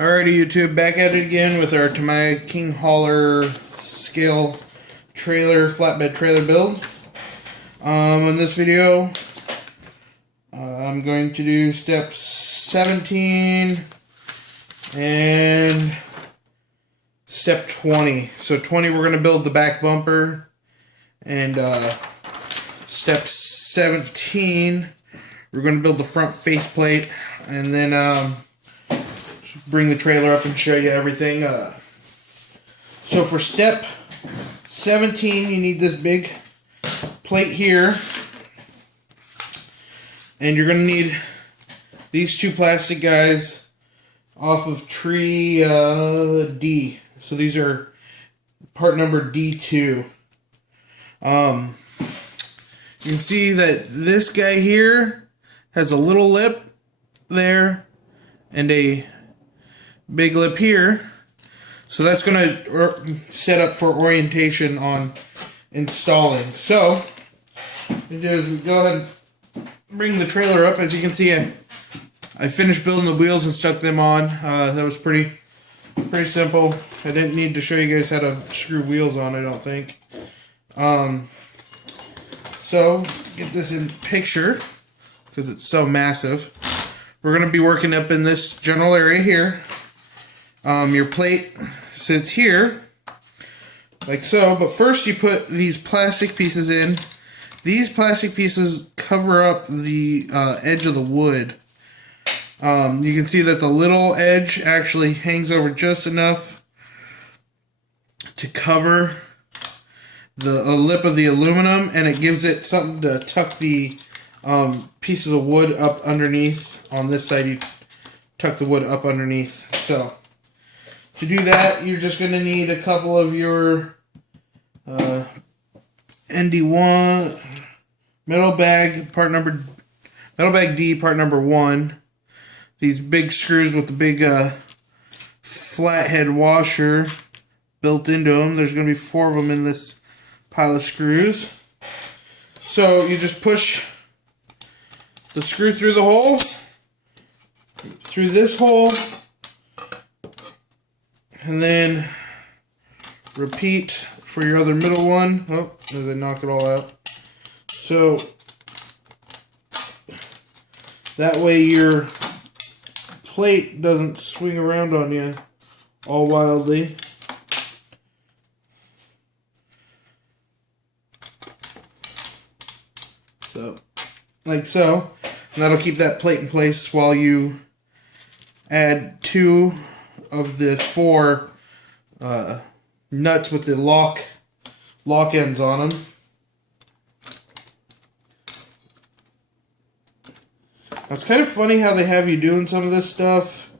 Alrighty, YouTube, back at it again with our Tamiya King Hauler scale trailer, flatbed trailer build. In this video, I'm going to do step 17 and step 20. So 20, we're going to build the back bumper, and step 17, we're going to build the front faceplate, and then bring the trailer up and show you everything. So for step 17, you need this big plate here, and you're going to need these two plastic guys off of tree D. So these are part number D2. You can see that this guy here has a little lip there and a big lip here, so that's going to set up for orientation on installing. So what we do is we go ahead and bring the trailer up. As you can see, I finished building the wheels and stuck them on. That was pretty simple. I didn't need to show you guys how to screw wheels on, I don't think. So get this in picture because it's so massive. We're going to be working up in this general area here. Your plate sits here, like so, but first you put these plastic pieces in. These plastic pieces cover up the edge of the wood. You can see that the little edge actually hangs over just enough to cover the lip of the aluminum, and it gives it something to tuck the pieces of wood up underneath. On this side, you tuck the wood up underneath. So to do that, you're just going to need a couple of your ND1 metal bag D, part number 1. These big screws with the big flathead washer built into them. There's going to be 4 of them in this pile of screws. So you just push the screw through the hole, through this hole, and then repeat for your other middle one. Oh, as I knock it all out. So that way your plate doesn't swing around on you all wildly. So, like so. And that'll keep that plate in place while you add 2 of the 4 nuts with the lock ends on them. It's kind of funny how they have you doing some of this stuff.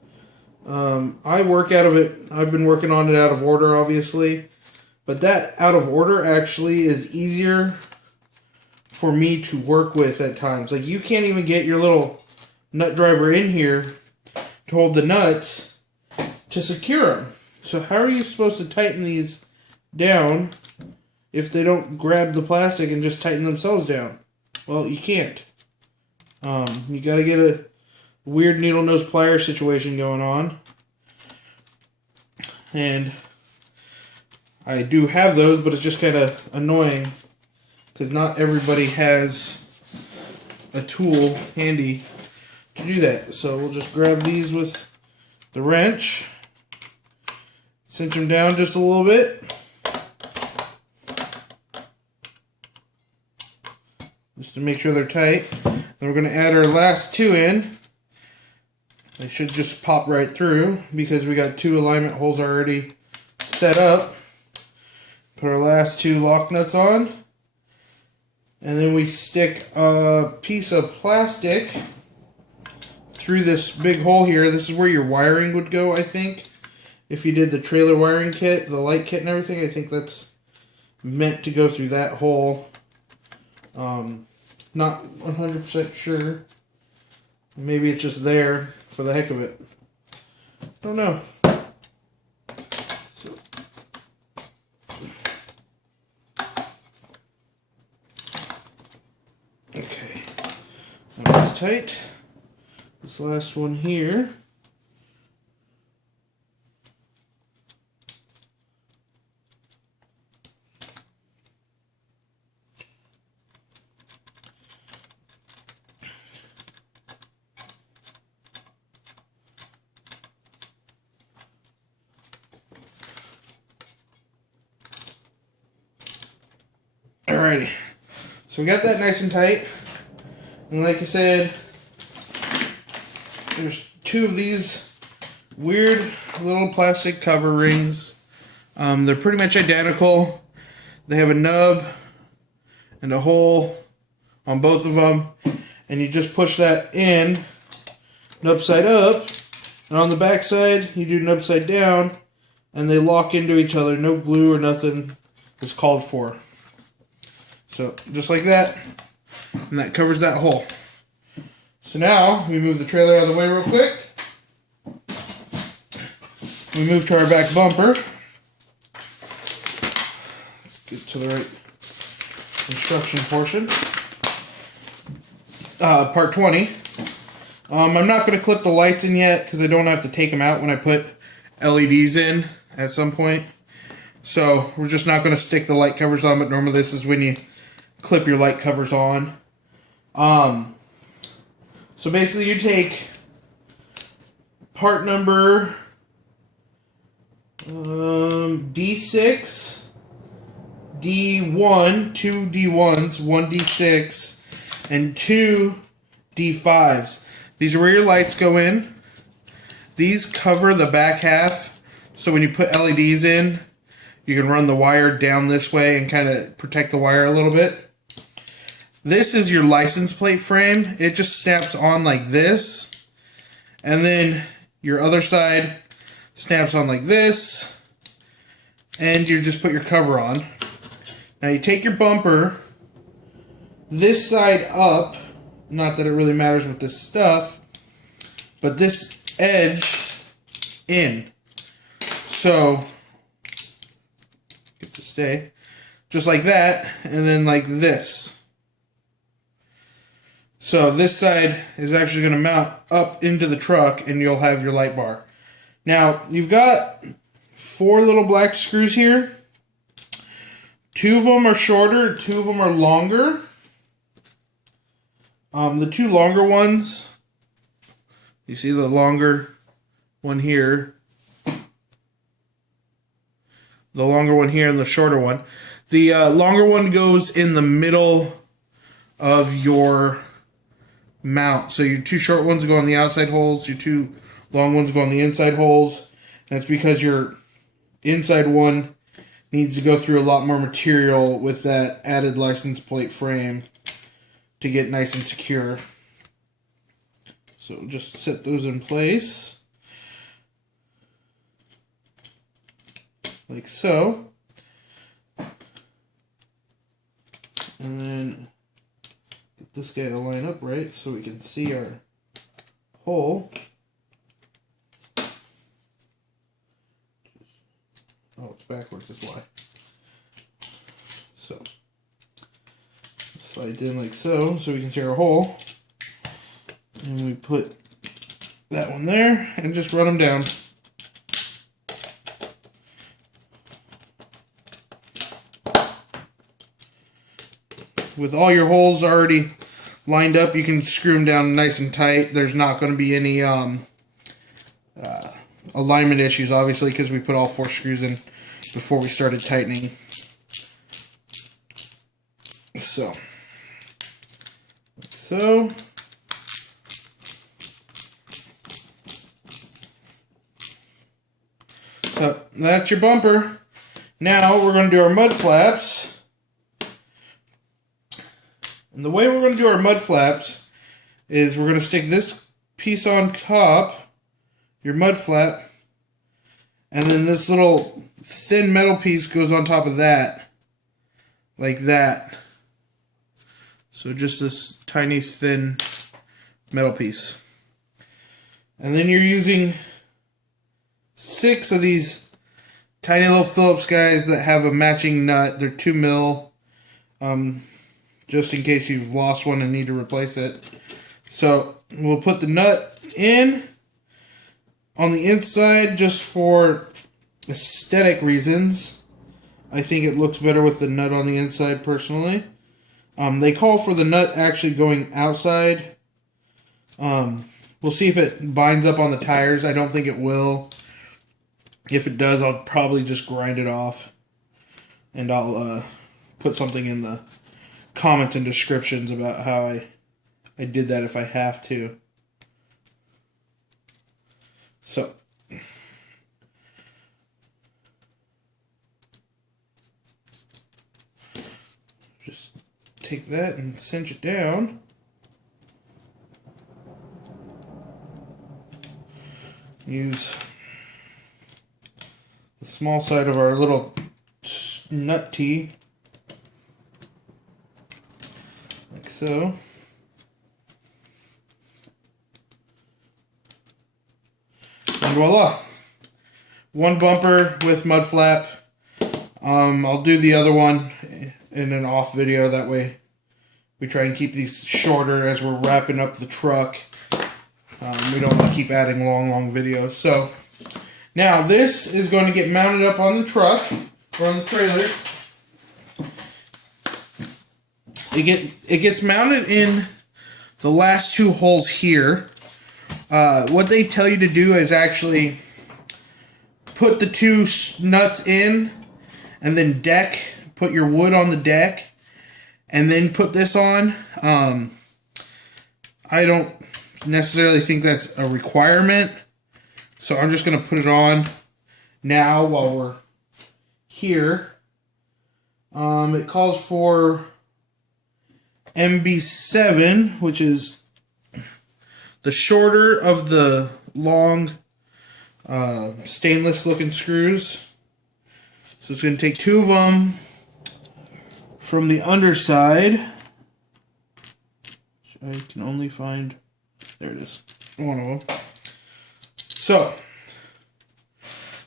I work out of it. I've been working on it out of order, obviously. But that out of order actually is easier for me to work with at times. Like, you can't even get your little nut driver in here to hold the nuts to secure them. So how are you supposed to tighten these down if they don't grab the plastic and just tighten themselves down? Well, you can't. You gotta get a weird needle nose plier situation going on. And I do have those, but it's just kind of annoying because not everybody has a tool handy to do that. So we'll just grab these with the wrench, cinch them down just a little bit, just to make sure they're tight. Then we're going to add our last 2 in. They should just pop right through because we got 2 alignment holes already set up. Put our last 2 lock nuts on. And then we stick a piece of plastic through this big hole here. This is where your wiring would go, I think. If you did the trailer wiring kit, the light kit and everything, I think that's meant to go through that hole. Not 100% sure. Maybe it's just there for the heck of it. Don't know. Okay. That's tight. This last one here. Alrighty, so we got that nice and tight, and like I said, there's two of these weird little plastic cover rings. They're pretty much identical. They have a nub and a hole on both of them, and you just push that in, nub side up, and on the back side you do nub side down, and they lock into each other. No glue or nothing is called for. So just like that, and that covers that hole. So now we move the trailer out of the way real quick. We move to our back bumper. Let's get to the right instruction portion. Part 20. I'm not going to clip the lights in yet because I don't have to take them out when I put LEDs in at some point. So we're just not going to stick the light covers on, but normally this is when you clip your light covers on. So basically you take part number D6, D1, two D1s, one D6, and two D5s. These are where your lights go in. These cover the back half, so when you put LEDs in, you can run the wire down this way and kind of protect the wire a little bit. This is your license plate frame. It just snaps on like this, and then your other side snaps on like this, and you just put your cover on. Now you take your bumper this side up, not that it really matters with this stuff, but this edge in. So get to stay just like that, and then like this. So this side is actually going to mount up into the truck, and you'll have your light bar. Now, you've got 4 little black screws here. 2 of them are shorter, 2 of them are longer. The 2 longer ones, you see the longer one here, the longer one here, and the shorter one. The longer one goes in the middle of your mount. So your 2 short ones go on the outside holes, your 2 long ones go on the inside holes. That's because your inside one needs to go through a lot more material with that added license plate frame to get nice and secure. So just set those in place like so, and then get this guy to line up right so we can see our hole. Oh, it's backwards, that's why. So slides in like so we can see our hole. And we put that one there and just run them down. With all your holes already lined up, you can screw them down nice and tight. There's not going to be any alignment issues, obviously, because we put all 4 screws in before we started tightening. So that's your bumper. Now we're going to do our mud flaps. And the way we're going to do our mud flaps is we're going to stick this piece on top, your mud flap, and then this little thin metal piece goes on top of that, like that. So just this tiny thin metal piece. And then you're using 6 of these tiny little Phillips guys that have a matching nut. They're 2 mil, just in case you've lost one and need to replace it. So we'll put the nut in on the inside just for aesthetic reasons. I think it looks better with the nut on the inside personally. They call for the nut actually going outside. We'll see if it binds up on the tires. I don't think it will. If it does, I'll probably just grind it off, and I'll put something in the comments and descriptions about how I did that if I have to. So just take that and cinch it down. Use the small side of our little nut tee, like so. And voila! One bumper with mud flap. I'll do the other one in an off video, that way we try and keep these shorter as we're wrapping up the truck. We don't want to keep adding long videos. So now this is going to get mounted up on the truck or on the trailer. It gets mounted in the last two holes here. What they tell you to do is actually put the two nuts in and then put your wood on the deck and then put this on. I don't necessarily think that's a requirement, so I'm just going to put it on now while we're here. It calls for MB7, which is the shorter of the long stainless looking screws. So it's going to take two of them from the underside, which I can only find. There it is. One of them. So,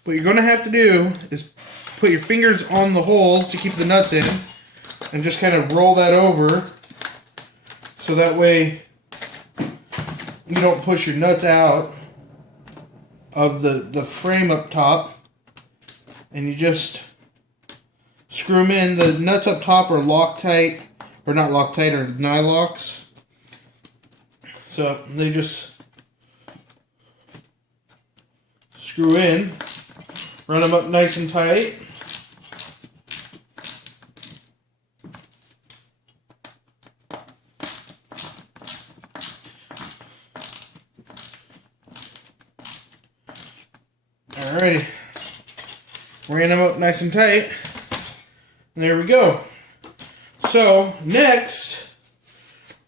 what you're going to have to do is put your fingers on the holes to keep the nuts in and just kind of roll that over so that way you don't push your nuts out of the frame up top, and you just screw them in. The nuts up top are Loctite, or not Loctite, or Nylocks. So they just screw in, run them up nice and tight. Alrighty, ran them up nice and tight. And there we go. So next,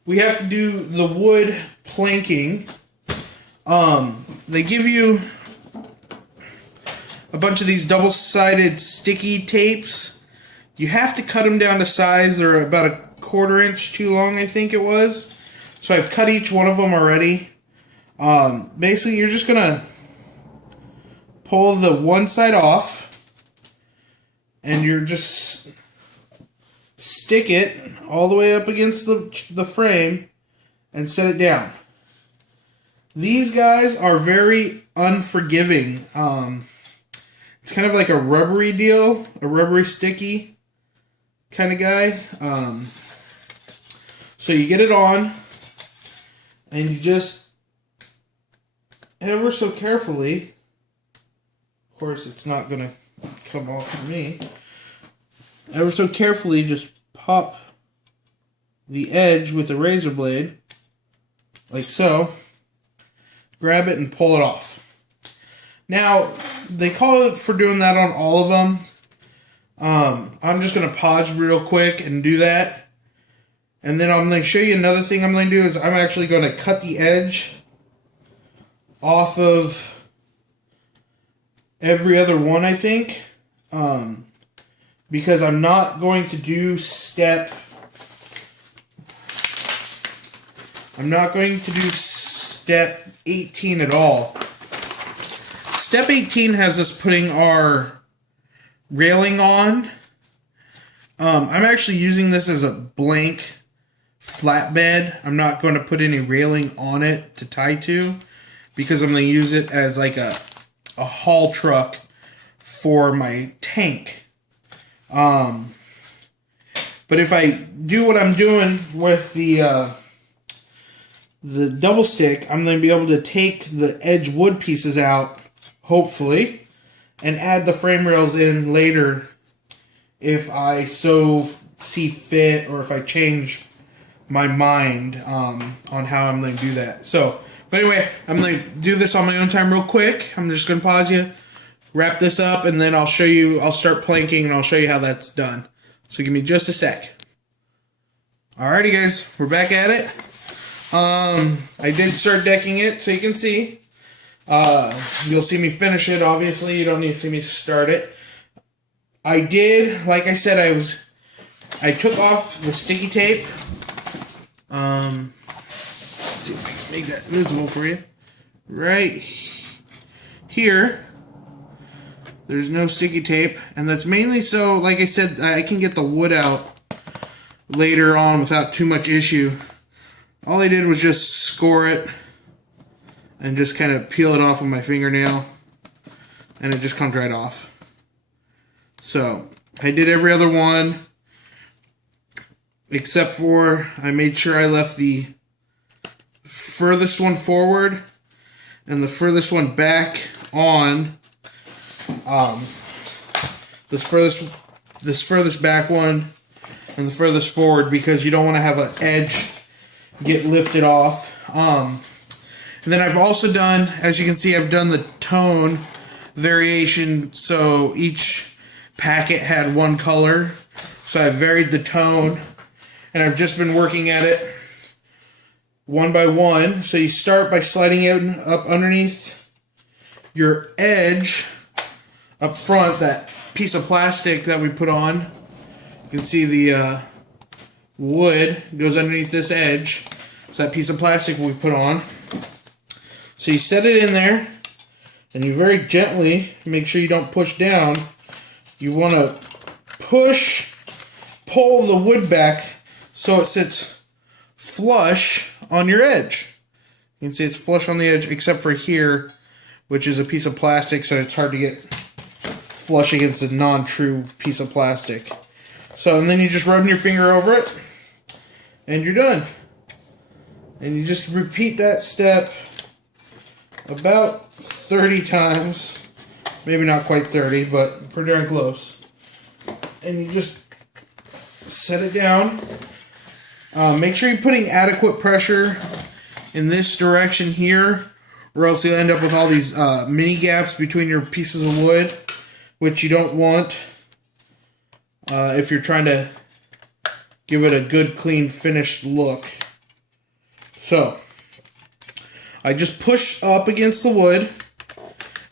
we have to do the wood planking. They give you a bunch of these double-sided sticky tapes. You have to cut them down to size. They're about a 1/4 inch too long, I think it was. So I've cut each one of them already. Basically, you're just gonna pull the one side off, and you're just stick it all the way up against the frame and set it down. These guys are very unforgiving. It's kind of like a rubbery deal, a rubbery sticky kind of guy. So you get it on, and you just ever so carefully, of course it's not going to come off of me, ever so carefully just pop the edge with a razor blade, like so, grab it and pull it off. Now, they call it for doing that on all of them. I'm just going to pause real quick and do that. And then I'm going to show you another thing I'm going to do is I'm actually going to cut the edge off of every other one, I think. Because I'm not going to do step 18 at all. Step 18 has us putting our railing on. I'm actually using this as a blank flatbed. I'm not going to put any railing on it to tie to, because I'm going to use it as like a haul truck for my tank. But if I do what I'm doing with the double stick, I'm going to be able to take the edge wood pieces out, hopefully, and add the frame rails in later if I so see fit or if I change my mind on how I'm going to do that. So, but anyway, I'm going to do this on my own time real quick. I'm just going to pause you, wrap this up, and then I'll show you, I'll start planking and I'll show you how that's done. So give me just a sec. Alrighty guys, we're back at it. I did start decking it, so you can see. You'll see me finish it, obviously. You don't need to see me start it. I did, like I said, I took off the sticky tape. Let's see if I can make that visible for you. Right here, there's no sticky tape, and that's mainly so, like I said, I can get the wood out later on without too much issue. All I did was just score it and just kind of peel it off with my fingernail, and it just comes right off. So I did every other one except for I made sure I left the furthest one forward and the furthest one back on. This furthest back one and the furthest forward, because you don't want to have an edge get lifted off. And then I've also done, as you can see, I've done the tone variation, so each packet had one color, so I varied the tone, and I've just been working at it one by one. So you start by sliding it up underneath your edge up front, that piece of plastic that we put on. You can see the wood goes underneath this edge. It's that piece of plastic we put on. So you set it in there, and you very gently, make sure you don't push down. You want to pull the wood back so it sits flush on your edge. You can see it's flush on the edge, except for here, which is a piece of plastic, so it's hard to get flush against a non-true piece of plastic. So, and then you just run your finger over it, and you're done. And you just repeat that step about 30 times. Maybe not quite 30, but pretty darn close. And you just set it down. Make sure you're putting adequate pressure in this direction here, or else you'll end up with all these mini gaps between your pieces of wood, which you don't want if you're trying to give it a good, clean, finished look. So, I just push up against the wood,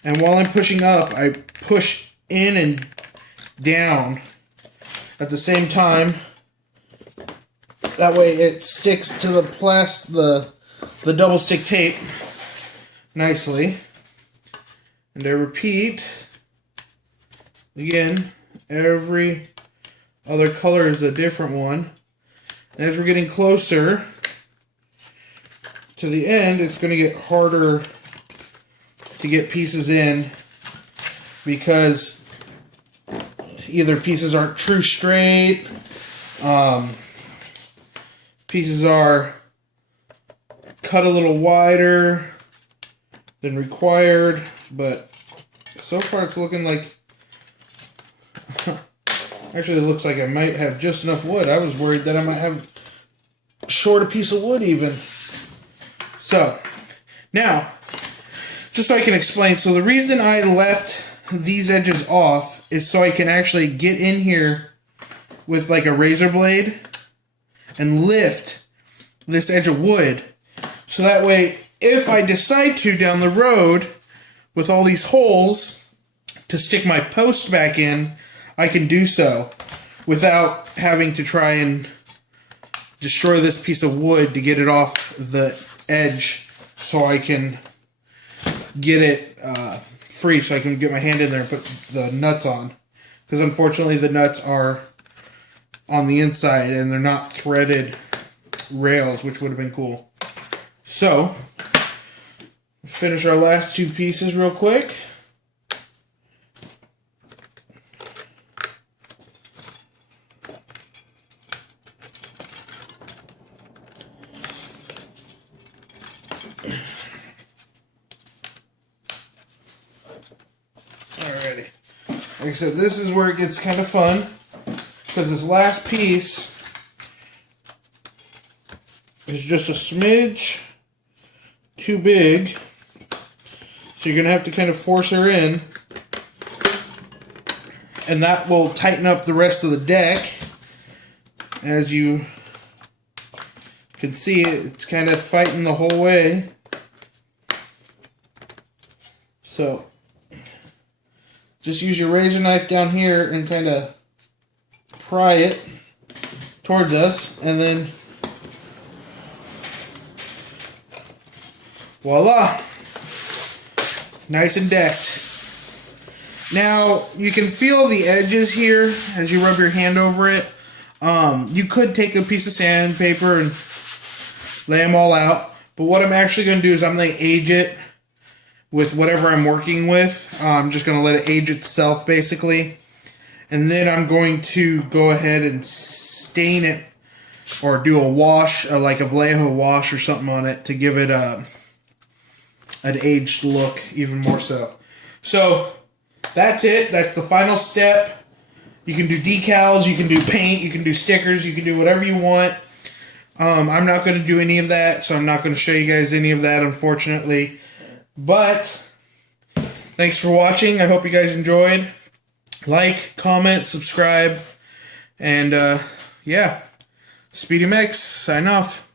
and while I'm pushing up, I push in and down at the same time. That way it sticks to the double stick tape nicely. And I repeat, again, every other color is a different one. And as we're getting closer to the end, it's going to get harder to get pieces in, because either pieces aren't true straight, pieces are cut a little wider than required, but so far it's looking like, actually it looks like I might have just enough wood. I was worried that I might have short a piece of wood even. So, now, just so I can explain, so the reason I left these edges off is so I can actually get in here with like a razor blade and lift this edge of wood. So that way, if I decide to down the road with all these holes to stick my post back in, I can do so without having to try and destroy this piece of wood to get it off the edge, so I can get it free, so I can get my hand in there and put the nuts on. Because unfortunately the nuts are on the inside and they're not threaded rails, which would have been cool. So, finish our last two pieces real quick. Alrighty. Like I said, this is where it gets kind of fun. because this last piece is just a smidge too big. So you're going to have to kind of force her in. And that will tighten up the rest of the deck. As you can see, it's kind of fighting the whole way. So just use your razor knife down here and kind of pry it towards us, and then voila, nice and decked. Now you can feel the edges here as you rub your hand over it. You could take a piece of sandpaper and lay them all out, but what I'm actually going to do is I'm going to age it with whatever I'm working with. I'm just going to let it age itself, basically. And then I'm going to go ahead and stain it, or do a wash, like a Vallejo wash or something on it, to give it an aged look even more so. So that's it. That's the final step. You can do decals, you can do paint, you can do stickers, you can do whatever you want. I'm not going to do any of that, so I'm not going to show you guys any of that, unfortunately. But thanks for watching. I hope you guys enjoyed. Like, comment, subscribe, and yeah, Speedy Mix, sign off.